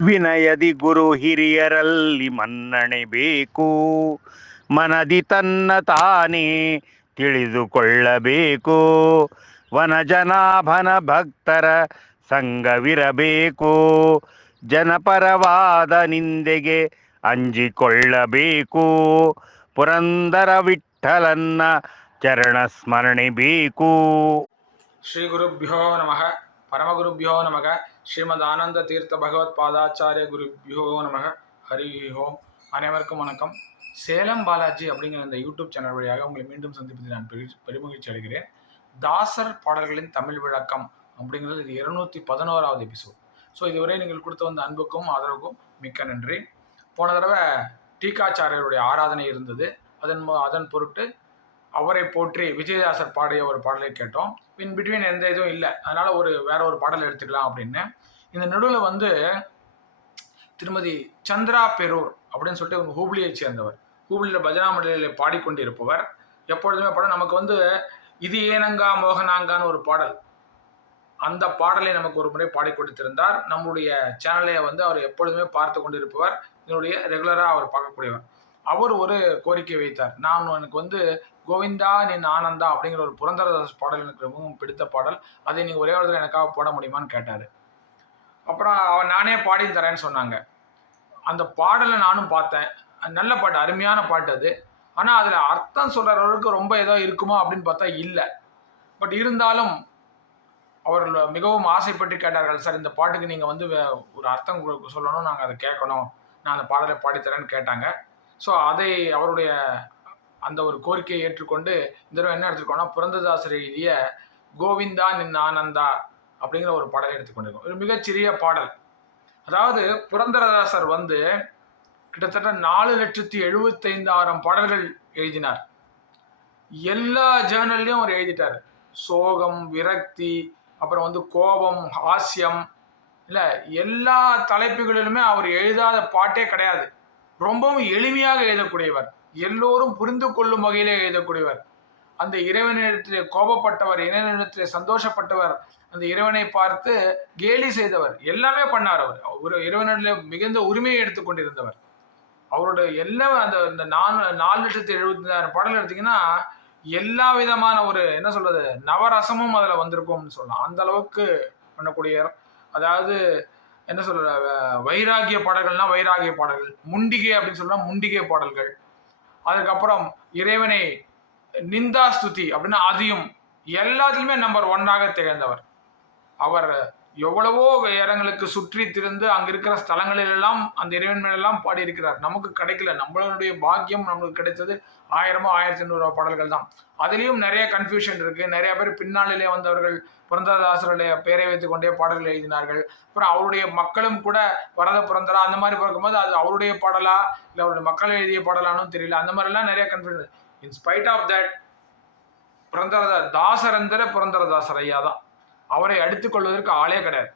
ವಿನಯದಿ ಗುರು ಹಿರಿಯರಲ್ಲಿ ಮನ್ನಣೆ ಬೇಕು. ಮನದಿ ತನ್ನ ತಾನೇ ತಿಳಿದುಕೊಳ್ಳಬೇಕು. ವನಜನಾಭನ ಭಕ್ತರ ಸಂಘವಿರಬೇಕು. ಜನಪರವಾದ ನಿಂದೆಗೆ ಅಂಜಿಕೊಳ್ಳಬೇಕು. ಪುರಂದರ ವಿಠಲನ್ನ ಚರಣ ಸ್ಮರಣೆ ಬೇಕು. ಶ್ರೀ ಗುರುಭ್ಯೋ ನಮಃ, ಪರಮಗುರುಭ್ಯೋ ನಮಃ. ஸ்ரீமத் ஆனந்த தீர்த்த பகவத் பாதாச்சாரிய குருபியோ நமக. ஹரி ஹோம் அனைவருக்கும் வணக்கம். சேலம் பாலாஜி அப்படிங்கிற இந்த யூடியூப் சேனல் வழியாக உங்களை மீண்டும் சந்திப்பதில் நான் பெரு பெருமகிழ்ச்சி அடைகிறேன். தாசர் பாடல்களின் தமிழ் விளக்கம் அப்படிங்கிறது இது இருநூத்தி பதினோராவது எபிசோட் ஸோ இதுவரை நீங்கள் கொடுத்து வந்த அன்புக்கும் ஆதரவுக்கும் மிக்க நன்றி. போன தடவை டீகாச்சாரியருடைய ஆராதனை இருந்தது. அதன் அதன் பொருட்டு அவரை போற்றி விஜயதாசர் பாடிய ஒரு பாடலை கேட்டோம். இன் பிட்வீன் எந்த இதுவும் இல்லை. அதனால் ஒரு வேற ஒரு பாடல் எடுத்துக்கலாம் அப்படின்னு. இந்த நடுவில் வந்து திருமதி சந்திரா பெரூர் அப்படின்னு சொல்லிட்டு ஒரு ஹூப்ளியை சேர்ந்தவர். ஹூப்ளியில் பஜனா மண்டலில் பாடிக்கொண்டிருப்பவர். எப்பொழுதுமே படம் நமக்கு வந்து இது ஏனங்கா மோகனாங்கான்னு ஒரு பாடல். அந்த பாடலை நமக்கு ஒரு முறை பாடி கொடுத்திருந்தார். நம்முடைய சேனலை வந்து அவர் எப்பொழுதுமே பார்த்து கொண்டிருப்பவர். இதனுடைய ரெகுலராக அவர் பார்க்கக்கூடியவர். அவர் ஒரு கோரிக்கை வைத்தார். நான் எனக்கு வந்து கோவிந்தா நின் ஆனந்தா அப்படிங்கிற ஒரு புரந்தரதாஸ் பாடல் எனக்கு ரொம்பவும் பிடித்த பாடல். அதை நீங்கள் ஒரே ஒரு எனக்காக போட முடியுமான்னு கேட்டார். அப்புறம் அவன் நானே பாடி தரேன்னு சொன்னாங்க. அந்த பாடலை நானும் பார்த்தேன். நல்ல பாட்டு அருமையான பாட்டு அது. ஆனால் அதில் அர்த்தம் சொல்கிற அளவுக்கு ரொம்ப ஏதோ இருக்குமா அப்படின்னு பார்த்தா இல்லை. பட் இருந்தாலும் அவர்கள் மிகவும் ஆசைப்பட்டு கேட்டார்கள் சார் இந்த பாட்டுக்கு நீங்கள் வந்து வே- ஒரு அர்த்தம் சொல்லணும். நாங்கள் அதை கேட்கணும். நான் அந்த பாடலை பாடித்தரேன்னு கேட்டாங்க. ஸோ அதை அவருடைய அந்த ஒரு கோரிக்கையை ஏற்றுக்கொண்டு இந்த தடவை என்ன எடுத்துருக்கோம்னா புரந்ததாசர் எழுதிய கோவிந்தா நின் ஆனந்தா அப்படிங்கிற ஒரு பாடலை எடுத்துக்கொண்டிருக்கோம் ஒரு மிகச்சிறிய பாடல். அதாவது புரந்தரதாசர் வந்து கிட்டத்தட்ட நாலு லட்சத்தி எழுபத்தைந்தாயிரம் பாடல்கள் எழுதினார். எல்லா ஜேர்னல்லையும் அவர் எழுதிட்டார். சோகம் விரக்தி அப்புறம் வந்து கோபம் ஹாஸ்யம் இல்லை எல்லா தலைப்புகளிலுமே அவர் எழுதாத பாட்டே கிடையாது. ரொம்பவும் எளிமையாக எழுதக்கூடியவர் எல்லோரும் புரிந்து கொள்ளும் வகையிலே எழுதக்கூடியவர். அந்த இறைவனிடத்திலே கோபப்பட்டவர் இறைவனிடத்திலே சந்தோஷப்பட்டவர் அந்த இறைவனை பார்த்து கேலி செய்தவர் எல்லாமே பண்ணார் அவர். ஒரு இறைவனிடத்திலே மிகுந்த உரிமையை எடுத்துக்கொண்டிருந்தவர் அவரோட எல்லா அந்த இந்த நாலு நாலு லட்சத்தி எழுபத்தாயிரம் பாடல் எடுத்தீங்கன்னா எல்லா விதமான ஒரு என்ன சொல்றது நவரசமும் அதில் வந்திருக்கும்னு சொல்லலாம். அந்த அளவுக்கு பண்ணக்கூடிய அதாவது என்ன சொல்ற வ- வைராகிய பாடல்கள்னா வைராகிய பாடல்கள். முண்டிகை அப்படின்னு சொல்லலாம் முண்டிகை பாடல்கள். அதுக்கப்புறம் இறைவனை நிந்தா ஸ்துதி அப்படின்னா அதையும் எல்லாத்துலயுமே நம்பர் ஒன்னாக திகழ்ந்தவர். அவர் எவ்வளவோ இடங்களுக்கு சுற்றி திருந்து அங்கே இருக்கிற ஸ்தலங்களிலெல்லாம் அந்த இறைவன் மேலெல்லாம் பாடியிருக்கிறார். நமக்கு கிடைக்கல. நம்மளுடைய பாக்கியம் நம்மளுக்கு கிடைத்தது ஆயிரமோ ஆயிரத்தி ஐநூறுவா பாடல்கள் தான். அதுலேயும் நிறைய கன்ஃபியூஷன் இருக்கு. நிறைய பேர் பின்னாளிலே வந்தவர்கள் புரந்ததாசருடைய பெயரை வைத்துக்கொண்டே பாடல்கள் எழுதினார்கள். அப்புறம் அவருடைய மக்களும் கூட வரத பிறந்தரா அந்த மாதிரி பார்க்கும்போது அது அவருடைய பாடலா இல்லை அவருடைய மக்கள் எழுதிய பாடலானும் தெரியல. அந்த மாதிரிலாம் நிறைய confusion in spite of that புரந்தரதா தாசரந்தர புரந்தரதாசர் ஐயா தான். அவரை அடித்துக் கொள்வதற்கு ஆளே கிடையாது.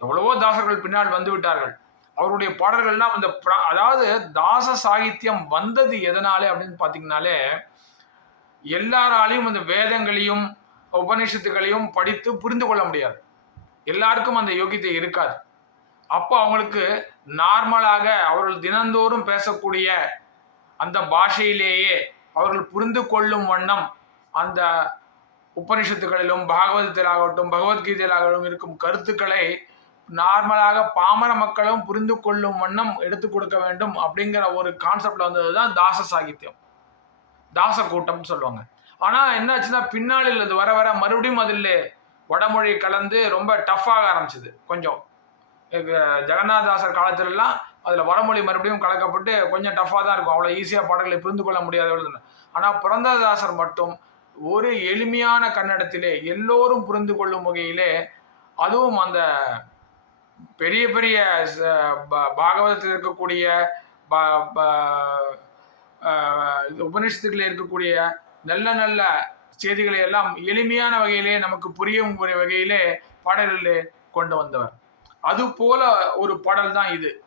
எவ்வளவோ தாசர்கள் பின்னால் வந்து விட்டார்கள். அவருடைய பாடல்கள்லாம் அந்த பிர- அதாவது தாச சாகித்யம் வந்தது எதனாலே அப்படின்னு பார்த்தீங்கனாலே எல்லாராலையும் அந்த வேதங்களையும் உபநிஷத்துகளையும் படித்து புரிந்து கொள்ள முடியாது. எல்லாருக்கும் அந்த யோகியத்தை இருக்காது. அப்போ அவங்களுக்கு நார்மலாக அவர்கள் தினந்தோறும் பேசக்கூடிய அந்த பாஷையிலேயே அவர்கள் புரிந்து கொள்ளும் வண்ணம் அந்த உபனிஷத்துகளிலும் பாகவதத்திலாகட்டும் பகவத்கீதையிலாகட்டும் இருக்கும் கருத்துக்களை நார்மலாக பாமர மக்களும் புரிந்து கொள்ளும் வண்ணம் எடுத்து கொடுக்க வேண்டும் அப்படிங்கிற ஒரு கான்செப்டில் வந்தது தான் தாச சாகித்யம். தாச கூட்டம்னு சொல்லுவாங்க. ஆனால் என்னாச்சுன்னா பின்னாளில் அது வர வர மறுபடியும் அதில் வடமொழி கலந்து ரொம்ப டஃப்பாக ஆரம்பிச்சது. கொஞ்சம். ஜெகநாதாசர் காலத்துலலாம் அதில் வடமொழி மறுபடியும் கலக்கப்பட்டு கொஞ்சம் டஃப்பாக தான் இருக்கும். அவ்வளோ ஈஸியாக பாடல்களை புரிந்து கொள்ள முடியாத ஆனால் பிறந்ததாசர் மட்டும் ஒரு எளிமையான கன்னடத்திலே எல்லோரும் புரிந்து கொள்ளும் வகையிலே அதுவும் அந்த பெரிய பெரிய பாகவதத்தில் இருக்கக்கூடிய ப- ப- இருக்கக்கூடிய நல்ல நல்ல செய்திகளை எல்லாம் எளிமையான வகையிலே நமக்கு புரியும் வகையிலே பாடல்களே கொண்டு வந்தவர். அது போல ஒரு பாடல் தான் இது.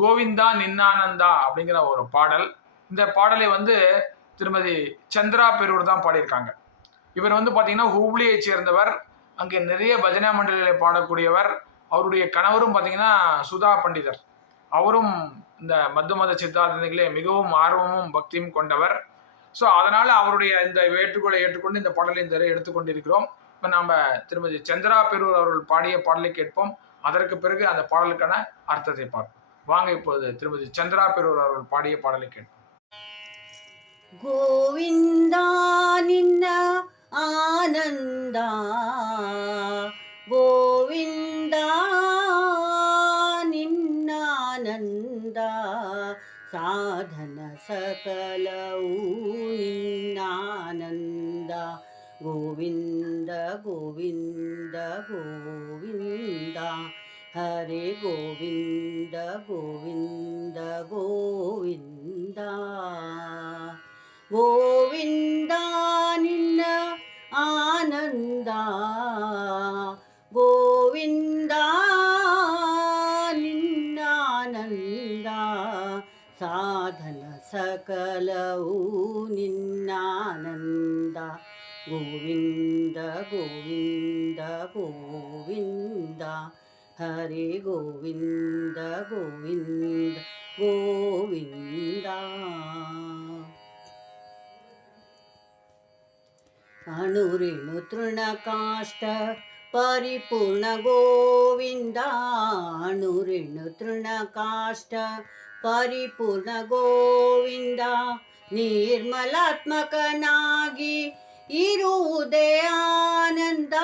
கோவிந்தா நின்னானந்தா அப்படிங்கிற ஒரு பாடல். இந்த பாடலை வந்து திருமதி சந்திரா பெரூர் தான் பாடியிருக்காங்க. இவர் வந்து பார்த்தீங்கன்னா ஹூப்ளியை சேர்ந்தவர் அங்கே நிறைய பஜனை மண்டலிகளை பாடக்கூடியவர் அவருடைய கணவரும் பார்த்தீங்கன்னா சுதா பண்டிதர். அவரும் இந்த மத்து மத சித்தாந்தங்களே மிகவும் ஆர்வமும் பக்தியும் கொண்டவர். ஸோ அதனால் அவருடைய இந்த வேற்றுக்கோளை ஏற்றுக்கொண்டு இந்த பாடலை இந்த எடுத்துக்கொண்டிருக்கிறோம் இப்போ நாம் திருமதி சந்திரா பெரூர் அவர்கள் பாடிய பாடலை கேட்போம். அதற்கு பிறகு அந்த பாடலுக்கான அர்த்தத்தை பார்ப்போம். வாங்க இப்போது திருமதி சந்திரா பெரூர் அவர்கள் பாடிய பாடலை கேட்போம். ಗೋವಿಂದ ನಿನ್ನ ಆನಂದ ಗೋವಿಂದ ನಿನ್ನ ಆನಂದ ಸಾಧನ ಸಕಲವು ನಿನ್ನಾನಂದ ಗೋವಿಂದ ಗೋವಿಂದ ಗೋವಿಂದ ಹರೇ ಗೋವಿಂದ ಗೋವಿಂದ ಗೋವಿಂದ ഗോവിന്ദാനില്ല ആനന്ദ. ഗോവിന്ദാനിന്നാനന്ദ സാധന സകലവൂ നിന്നാനന്ദ. ഗോവിന്ദ ഗോവിന്ദ ഗോവിന്ദ. ഹരി ഗോവിന്ദ ഗോവിന്ദ ഗോവിന്ദ. ಅಣುರಿಣು ತೃಣಕಾಷ್ಟ ಪರಿಪೂರ್ಣ ಗೋವಿಂದ. ಅಣುರಿಣು ತೃಣಕಾಷ್ಟ ಪರಿಪೂರ್ಣ ಗೋವಿಂದ. ನಿರ್ಮಲಾತ್ಮಕನಾಗಿ ಇರುವುದೇ ಆನಂದ.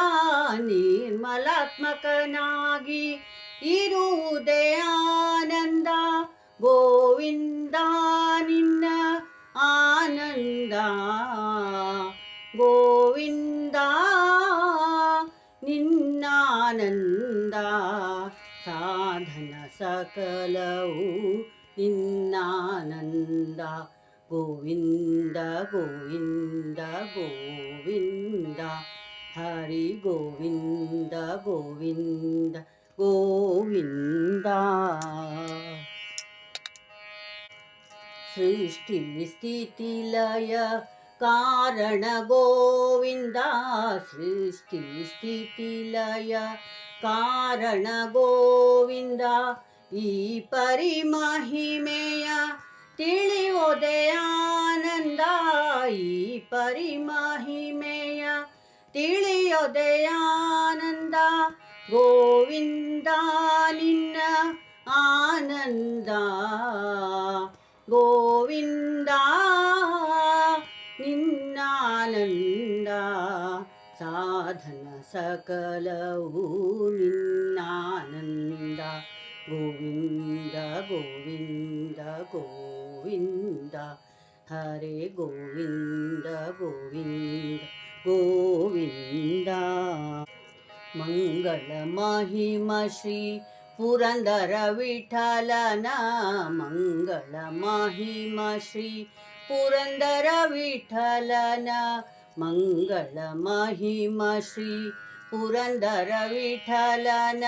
ನಿರ್ಮಲಾತ್ಮಕನಾಗಿ ಇರುವುದೇ ಆನಂದ. ಗೋವಿಂದ ನಿನ್ನ ಆನಂದ. ಗೋವಿಂದ ನಿನ್ನಾನಂದ ಸಾಧನ ಸಕಲವು ನಿನ್ನಾನಂದ ಗೋವಿಂದ ಗೋವಿಂದ ಗೋವಿಂದ ಹರಿ ಗೋವಿಂದ ಗೋವಿಂದ ಗೋವಿಂದ ಸೃಷ್ಟಿ ಸ್ಥಿತಿ ಲಯ ಕಾರಣ ಗೋವಿಂದ ಸೃಷ್ಟಿ ಸ್ಥಿತಿ ಲಯ ಕಾರಣ ಗೋವಿಂದ ಈ ಪರಿಮಹಿಮೆಯ ತಿಳಿಯೋದೆ ಆನಂದ ಈ ಪರಿಮಹಿಮೆಯ ತಿಳಿಯೋದೆ ಆನಂದ ಗೋವಿಂದ ನಿನ್ನ ಆನಂದ ಗೋವಿಂದ धनसकलगोविन्दानन्द गोविन्द गोविन्द गोविन्द। हरे गोविन्द गोविन्द गोविन्द। मङ्गलमहिमश्री पुरन्दरविठलन मङ्गलमहिमश्री पुरन्दरविठलन महिमा श्री पुरंदर विठलन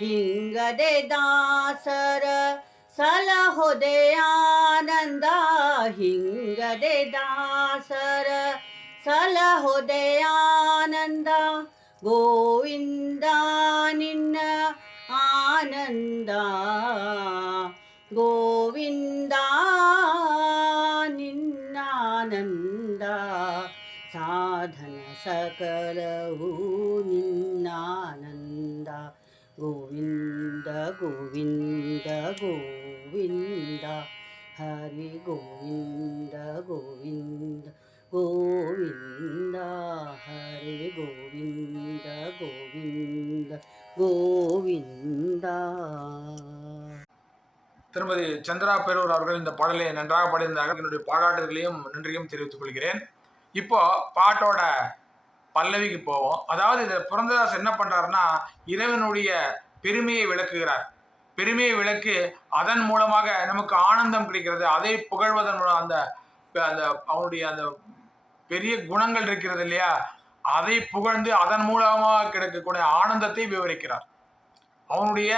हिंग दे दासर, सलहोदे हिंग दे दासर, सलहोदे आनन्द, गोविन्द निन्न आनन्द, गोविन्द निन्नानन्द ಸಕಲವು ನಿನ್ನಾನಂದ ಗೋವಿಂದ ಗೋವಿಂದ ಗೋವಿಂದ ಹರಿ ಗೋವಿಂದ ಗೋವಿಂದ ಗೋವಿಂದ ಹರಿ ಗೋವಿಂದ ಗೋವಿಂದ ಗೋವಿಂದ திருமதி சந்திரா பெரூர் அவர்கள் இந்த பாடலை நன்றாக பாடியிருந்தார்கள் என்னுடைய பாராட்டுகளையும் நன்றியும் தெரிவித்துக் கொள்கிறேன் இப்போ பாட்டோட பல்லவிக்கு போவோம். அதாவது இந்த புரந்ததாஸ் என்ன பண்ணுறாருன்னா இறைவனுடைய பெருமையை விளக்குகிறார். பெருமையை விளக்கு அதன் மூலமாக நமக்கு ஆனந்தம் கிடைக்கிறது. அதை புகழ்வதன் மூலம் அந்த அந்த அவனுடைய அந்த பெரிய குணங்கள் இருக்கிறது இல்லையா? அதை புகழ்ந்து அதன் மூலமாக கிடைக்கக்கூடிய ஆனந்தத்தை விவரிக்கிறார். அவனுடைய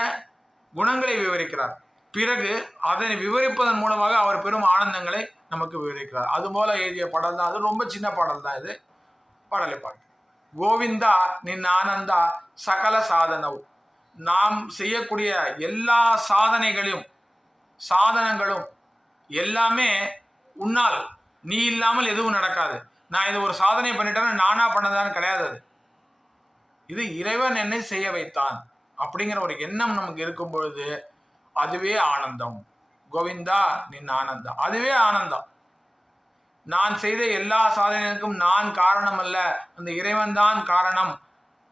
குணங்களை விவரிக்கிறார். பிறகு அதனை விவரிப்பதன் மூலமாக அவர் பெரும் ஆனந்தங்களை நமக்கு விவரிக்கிறார். அதுபோல எழுதிய பாடல் தான் அது ரொம்ப சின்ன பாடல் தான் இது. பாடலை பாட்டு கோவிந்த நின் ஆனந்தா சகல சாதனவு. நாம் செய்யக்கூடிய எல்லா சாதனைகளையும் சாதனங்களும் எல்லாமே உன்னால். நீ இல்லாமல் எதுவும் நடக்காது. நான் இது ஒரு சாதனை பண்ணிட்டேன்னு நானா பண்ணதான்னு கிடையாது அது. இது இறைவன் என்னை செய்ய வைத்தான். அப்படிங்கிற ஒரு எண்ணம் நமக்கு இருக்கும் பொழுது அதுவே ஆனந்தம். கோவிந்தா நின் ஆனந்தம் அதுவே ஆனந்தம். நான் செய்த எல்லா சாதனைகளுக்கும் நான் காரணம் அல்ல அந்த இறைவன் தான் காரணம்.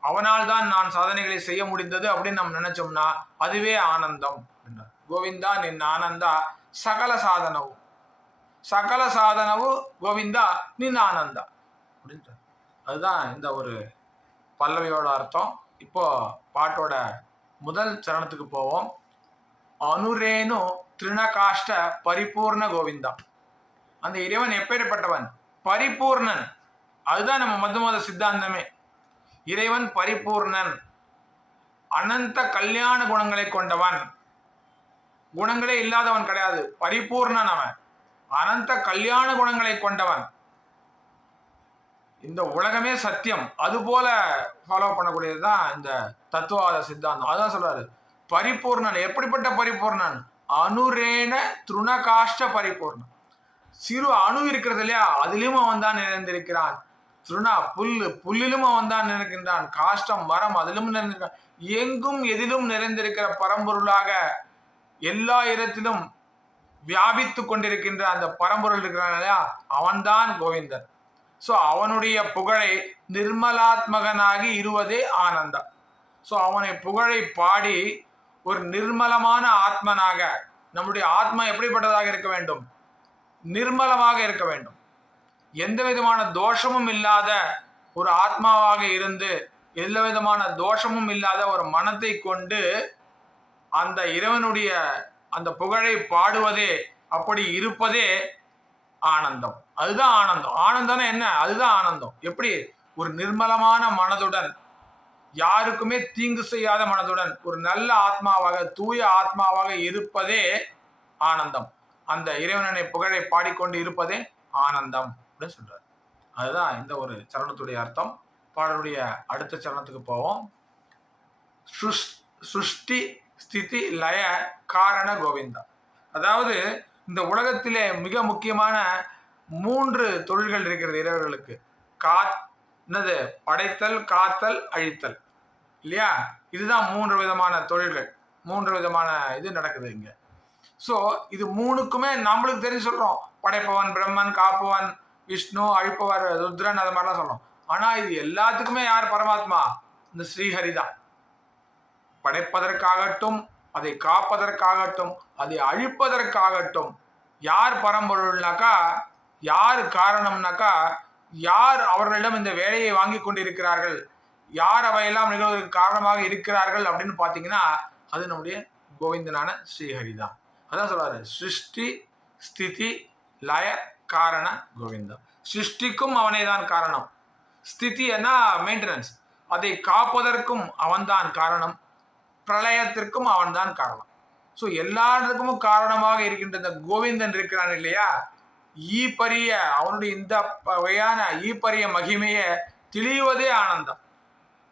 அவனால் தான் நான் சாதனைகளை செய்ய முடிந்தது அப்படின்னு நம்ம நினைச்சோம்னா அதுவே ஆனந்தம் கோவிந்தா நின் ஆனந்தா சகல சாதனவு. சகல சாதனவு கோவிந்தா நின் ஆனந்தா. அப்படின்ற அதுதான் இந்த ஒரு பல்லவியோட அர்த்தம். இப்போ பாட்டோட முதல் சரணத்துக்கு போவோம். அனுரேனு திருணகாஷ்ட பரிபூர்ண கோவிந்தா. அந்த இறைவன் எப்பேற்பட்டவன்? பரிபூர்ணன். அதுதான் நம்ம மதுமத சித்தாந்தமே. இறைவன் பரிபூர்ணன். அனந்த கல்யாண குணங்களை கொண்டவன். குணங்களே இல்லாதவன் கிடையாது. பரிபூர்ணன் அவன். அனந்த கல்யாண குணங்களை கொண்டவன். இந்த உலகமே சத்தியம். அது போல ஃபாலோ பண்ணக்கூடியது தான் இந்த தத்துவவாத சித்தாந்தம். அதான் சொல்றாரு. பரிபூர்ணன். எப்படிப்பட்ட பரிபூர்ணன்? அனுரேன திருணகாஷ்ட பரிபூர்ணன். சிறு அணு இருக்கிறது இல்லையா? அதிலும் அவன் தான் நிறைந்திருக்கிறான். திருணா புல்லு புல்லிலும் அவன் தான் நினைக்கின்றான் காஷ்டம் மரம் அதிலும் நிறைந்திருக்கான் எங்கும் எதிலும் நிறைந்திருக்கிற பரம்பொருளாக எல்லா இடத்திலும் வியாபித்து கொண்டிருக்கின்ற அந்த பரம்பொருள் இருக்கிறான் இல்லையா? அவன்தான் கோவிந்தன். ஸோ அவனுடைய புகழை நிர்மலாத்மகனாகி இருவதே ஆனந்தம். ஸோ அவனை புகழை பாடி ஒரு நிர்மலமான ஆத்மனாக நம்முடைய ஆத்மா எப்படிப்பட்டதாக இருக்க வேண்டும்? நிர்மலமாக இருக்க வேண்டும். எந்த விதமான தோஷமும் இல்லாத ஒரு ஆத்மாவாக இருந்து எந்த விதமான தோஷமும் இல்லாத ஒரு மனத்தை கொண்டு அந்த இறைவனுடைய அந்த புகழை பாடுவதே அப்படி இருப்பதே ஆனந்தம். அதுதான் ஆனந்தம். ஆனந்தம்னா என்ன? அதுதான் ஆனந்தம். எப்படி? ஒரு நிர்மலமான மனதுடன் யாருக்குமே தீங்கு செய்யாத மனதுடன் ஒரு நல்ல ஆத்மாவாக தூய ஆத்மாவாக இருப்பதே ஆனந்தம். அந்த இறைவனனை புகழை பாடிக்கொண்டு இருப்பதே ஆனந்தம் அப்படின்னு சொல்றாரு. அதுதான் இந்த ஒரு சரணத்துடைய அர்த்தம். பாடலுடைய அடுத்த சரணத்துக்கு போவோம். சுஷ்- சுஷ்டி ஸ்திதி லய காரண கோவிந்தா. அதாவது இந்த உலகத்திலே மிக முக்கியமான மூன்று தொழில்கள் இருக்கிறது இறைவர்களுக்கு. காத் என்னது? படைத்தல் காத்தல் அழித்தல். இல்லையா? இதுதான் மூன்று விதமான தொழில்கள். மூன்று விதமான இது நடக்குது இங்கே. ஸோ இது மூணுக்குமே நம்மளுக்கு தெரிஞ்சு சொல்கிறோம் படைப்பவன் பிரம்மன் காப்பவன் விஷ்ணு அழிப்பவர் ருத்ரன் அது மாதிரிலாம் சொல்கிறோம் ஆனால் இது எல்லாத்துக்குமே யார் பரமாத்மா? இந்த ஸ்ரீஹரி தான். படைப்பதற்காகட்டும் அதை காப்பதற்காகட்டும் அதை அழிப்பதற்காகட்டும் யார் பரம்பொருள்னாக்கா யார் காரணம்னாக்கா யார் அவர்களிடம் இந்த வேலையை வாங்கி கொண்டிருக்கிறார்கள் யார் அவையெல்லாம் நிகழ்வதற்கு காரணமாக இருக்கிறார்கள் அப்படின்னு பார்த்தீங்கன்னா அது நம்முடைய கோவிந்தனான ஸ்ரீஹரி தான். அதான் சொல்றாரு. சிருஷ்டி ஸ்திதி லய காரண கோவிந்தம் சிருஷ்டிக்கும் அவனே தான் காரணம். ஸ்திதி என்ன? மெயின்டெனன்ஸ் அதை காப்பதற்கும் அவன்தான் காரணம். பிரளயத்திற்கும் அவன்தான் காரணம். ஸோ எல்லாத்துக்கும் காரணமாக இருக்கின்ற இந்த கோவிந்தன் இருக்கிறான் இல்லையா? ஈபரிய அவனுடைய இந்த வகையான ஈபரிய மகிமையை தெளிவதே ஆனந்தம்.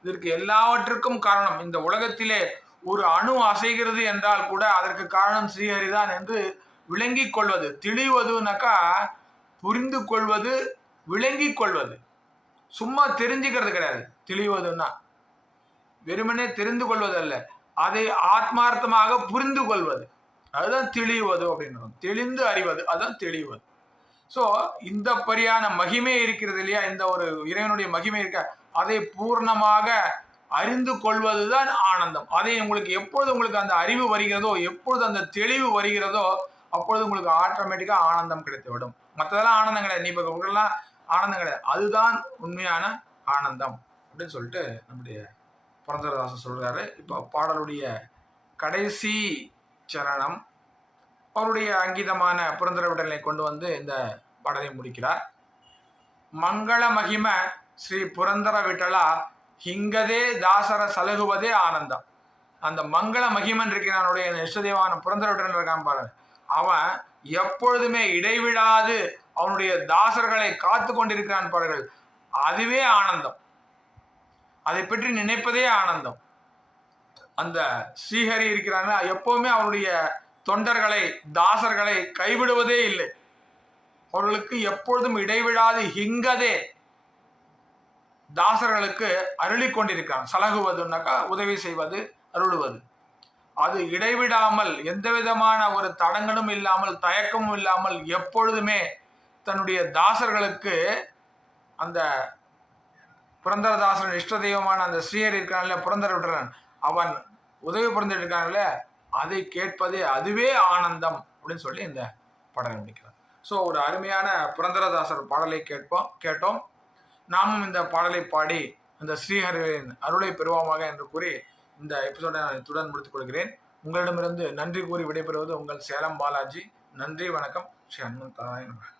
இதற்கு எல்லாவற்றுக்கும் காரணம். இந்த உலகத்திலே ஒரு அணு அசைகிறது என்றால் கூட அதற்கு காரணம் ஸ்ரீஹரிதான் என்று விளங்கி கொள்வது. தெளிவதுனாக்கா புரிந்து கொள்வது விளங்கிக் கொள்வது. சும்மா தெரிஞ்சுக்கிறது கிடையாது. தெளிவதுன்னா வெறுமனே தெரிந்து கொள்வதல்ல. அதை ஆத்மார்த்தமாக புரிந்து கொள்வது. அதுதான் தெளிவது அப்படின்னு தெளிந்து அறிவது. அதுதான் தெளிவது. ஸோ இந்த படியான மகிமை இருக்கிறது இல்லையா? இந்த ஒரு இறைவனுடைய மகிமை இருக்க? அதை பூர்ணமாக அறிந்து கொள்வதுதான் ஆனந்தம். அதை உங்களுக்கு எப்பொழுது உங்களுக்கு அந்த அறிவு வருகிறதோ எப்பொழுது அந்த தெளிவு வருகிறதோ அப்பொழுது உங்களுக்கு ஆட்டோமேட்டிக்காக ஆனந்தம் கிடைத்து விடும் மற்றதெல்லாம் ஆனந்தம் கிடையாது நீ இப்போ ஆனந்தம் கிடையாது அதுதான் உண்மையான ஆனந்தம் அப்படின்னு சொல்லிட்டு நம்முடைய புரந்தரதாசன் சொல்கிறாரு இப்போ பாடலுடைய கடைசி சரணம் அவருடைய அங்கீதமான புரந்தர விடலை கொண்டு வந்து இந்த பாடலை முடிக்கிறார். மங்கள மகிம ஸ்ரீ புரந்தர விட்டலா ஹிங்கதே தாசரை சலுகுவதே ஆனந்தம். அந்த மங்கள மகிமன் இருக்கிறானுடைய இஷ்டதேவான புரந்தரவுடன் இருக்கான் பாருங்க. அவன் எப்பொழுதுமே இடைவிடாது அவனுடைய தாசர்களை காத்து கொண்டிருக்கிறான் பாருங்கள். அதுவே ஆனந்தம். அதை பற்றி நினைப்பதே ஆனந்தம். அந்த ஸ்ரீஹரி இருக்கிறாங்க. எப்பவுமே அவனுடைய தொண்டர்களை தாசர்களை கைவிடுவதே இல்லை. அவர்களுக்கு எப்பொழுதும் இடைவிடாது ஹிங்கதே தாசர்களுக்கு அருளி கொண்டிருக்கிறான். சலகுவதுனாக்கா உதவி செய்வது அருளுவது. அது இடைவிடாமல் எந்த விதமான ஒரு தடங்களும் இல்லாமல் தயக்கமும் இல்லாமல் எப்பொழுதுமே தன்னுடைய தாசர்களுக்கு அந்த புரந்தரதாசன் இஷ்ட தெய்வமான அந்த ஸ்ரீயர் இருக்கான்ல புரந்தர விடுறன் அவன் உதவி புரிந்துட்டு இருக்கான்ல அதை கேட்பதே அதுவே ஆனந்தம் அப்படின்னு சொல்லி இந்த பாடலை முடிக்கிறார் ஸோ ஒரு அருமையான புரந்தரதாசர் பாடலை கேட்போம் கேட்டோம். நாமும் இந்த பாடலை பாடி அந்த ஸ்ரீஹரின் அருளை பெறுவோமாக என்று கூறி இந்த எபிசோடை நான் இத்துடன் முடித்துக் கொள்கிறேன். உங்களிடமிருந்து நன்றி கூறி விடைபெறுவது உங்கள் சேலம் பாலாஜி. நன்றி வணக்கம். ஸ்ரீ ஹனுமந்தாய நமः